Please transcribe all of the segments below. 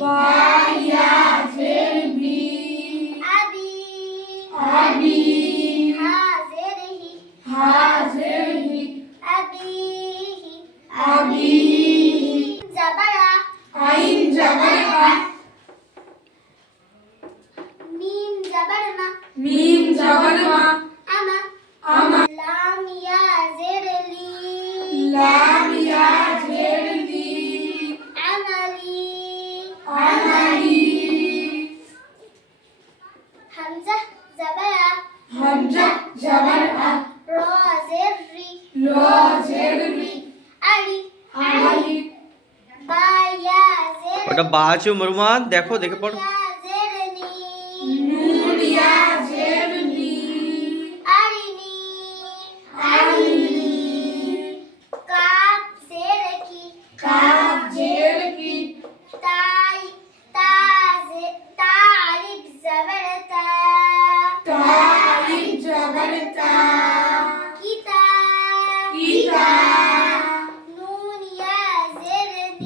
बाल या फिर भी अभी अभी हाजिर ही हाजिर ही अभी ही अभी जबरा आइन जबरा मीम जबरमा मीम जबरमा अमा अमा लाम या जिर ली लाम ওটা বা আছে মরুমান দেখো দেখে পড়ো ইয়া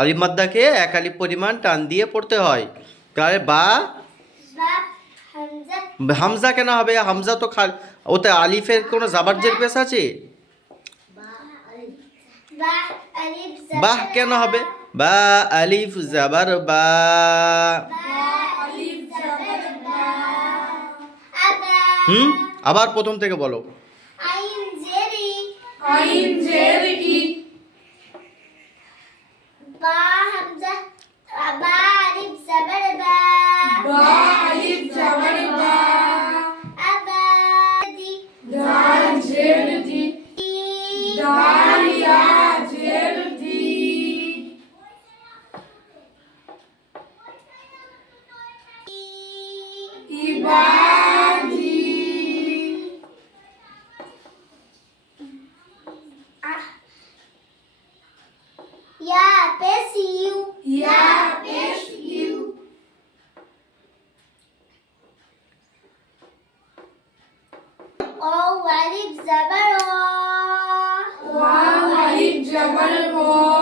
আলিফ মাদ্দাকে এক আলিফ পরিমাণ টান দিয়ে পড়তে হয়। তাহলে বা বা হামজা হামজা কেন হবে? হামজা তো খাল ওতে আলিফের কোনো জাবার জের পেশ আছে? বা বাহ কেন হবে? বা আলিফ জাবার বা। বা আলিফ জবর বা আবা হুম? আবার প্রথম থেকে বলো। আইন জেরি। আইন জের Yeah, bless you. Yeah, bless you. Oh, Walid Zabaroh. Wow, Walid Zabaroh.